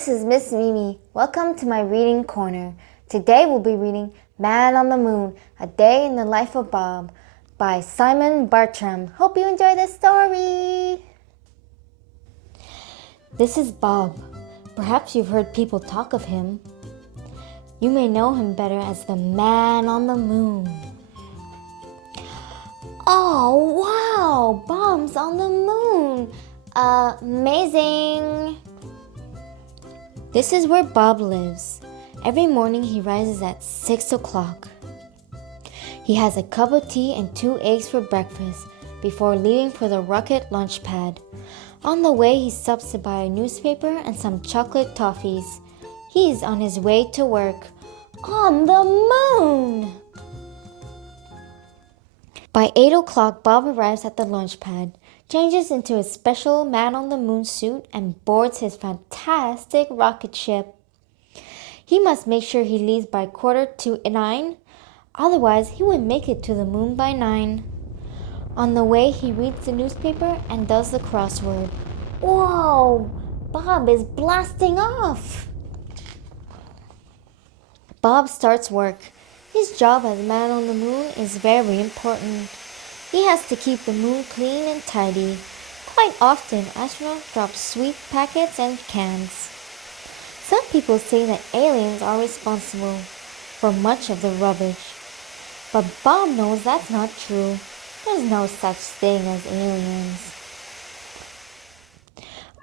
this is Miss Mimi. Welcome to my reading corner. Today we'll be reading Man on the Moon, A Day in the Life of Bob by Simon Bartram. Hope you enjoy this story. This is Bob. Perhaps you've heard people talk of him. You may know him better as the Man on the Moon. Oh, wow! Bob's on the moon! Amazing! This is where Bob lives. Every morning he rises at 6 o'clock. He has a cup of tea and 2 eggs for breakfast before leaving for the rocket launch pad. On the way, he stops to buy a newspaper and some chocolate toffees. He's on his way to work. On the moon! By 8 o'clock, Bob arrives at the launch pad, changes into his special man-on-the-moon suit, and boards his fantastic rocket ship. He must make sure he leaves by 8:45, otherwise he wouldn't make it to the moon by 9. On the way, he reads the newspaper and does the crossword. Whoa! Bob is blasting off! Bob starts work. His job as man on the moon is very important. He has to keep the moon clean and tidy. Quite often, astronauts drop sweet packets and cans. Some people say that aliens are responsible for much of the rubbish. But Bob knows that's not true. There's no such thing as aliens.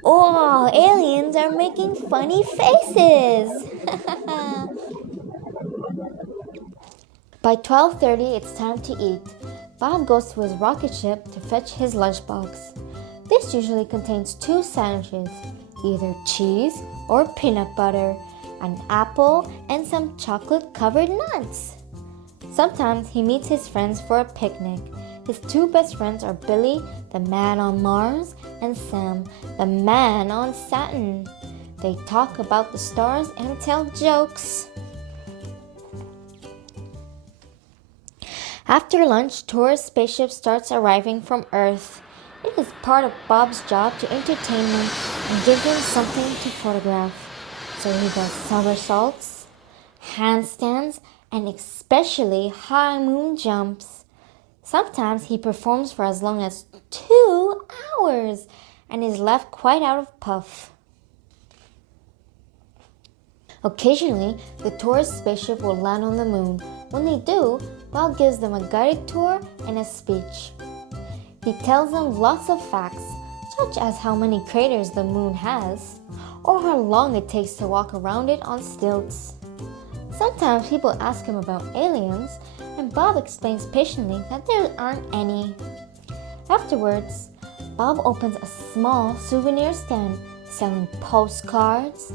Oh, aliens are making funny faces! By 12:30, it's time to eat. Bob goes to his rocket ship to fetch his lunchbox. This usually contains 2 sandwiches, either cheese or peanut butter, an apple, and some chocolate-covered nuts. Sometimes he meets his friends for a picnic. His 2 best friends are Billy, the man on Mars, and Sam, the man on Saturn. They talk about the stars and tell jokes. After lunch, tourist spaceship starts arriving from Earth. It is part of Bob's job to entertain them and give them something to photograph. So he does somersaults, handstands, and especially high moon jumps. Sometimes he performs for as long as 2 hours and is left quite out of puff. Occasionally, the tourist spaceship will land on the moon. When they do, Bob gives them a guided tour and a speech. He tells them lots of facts, such as how many craters the moon has, or how long it takes to walk around it on stilts. Sometimes people ask him about aliens, and Bob explains patiently that there aren't any. Afterwards, Bob opens a small souvenir stand selling postcards,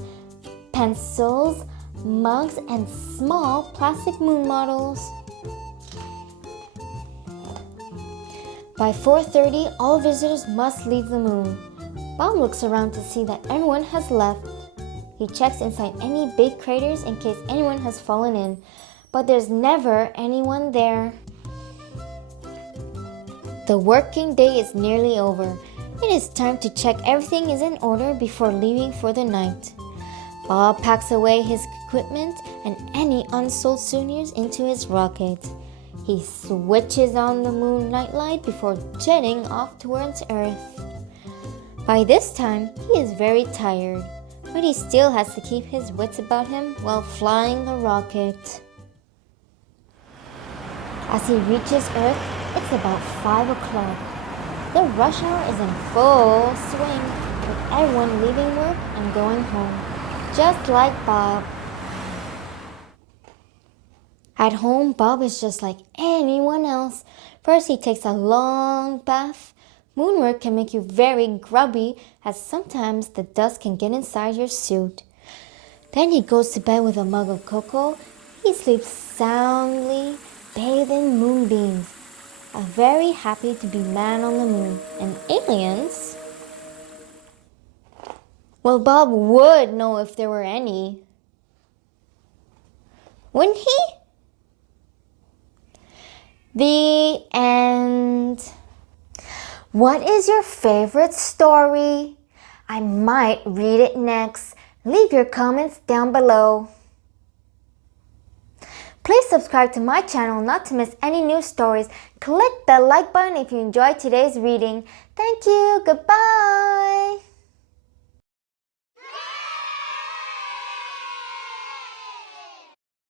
pencils, mugs, and small plastic moon models. By 4:30, all visitors must leave the moon. Bob looks around to see that everyone has left. He checks inside any big craters in case anyone has fallen in, but there's never anyone there. The working day is nearly over. It is time to check everything is in order before leaving for the night. Bob packs away his equipment and any unsold souvenirs into his rocket. He switches on the moon nightlight before jetting off towards Earth. By this time, he is very tired, but he still has to keep his wits about him while flying the rocket. As he reaches Earth, it's about 5 o'clock. The rush hour is in full swing, with everyone leaving work and going home, just like Bob. At home, Bob is just like anyone else. First, he takes a long bath. Moon work can make you very grubby, as sometimes the dust can get inside your suit. Then he goes to bed with a mug of cocoa. He sleeps soundly, bathed in moonbeams. Very happy to be man on the moon. And aliens? Well, Bob would know if there were any. Wouldn't he? The end. What is your favorite story? I might read it next. Leave your comments down below. Please subscribe to my channel not to miss any new stories. Click the like button if you enjoyed today's reading. Thank you. Goodbye.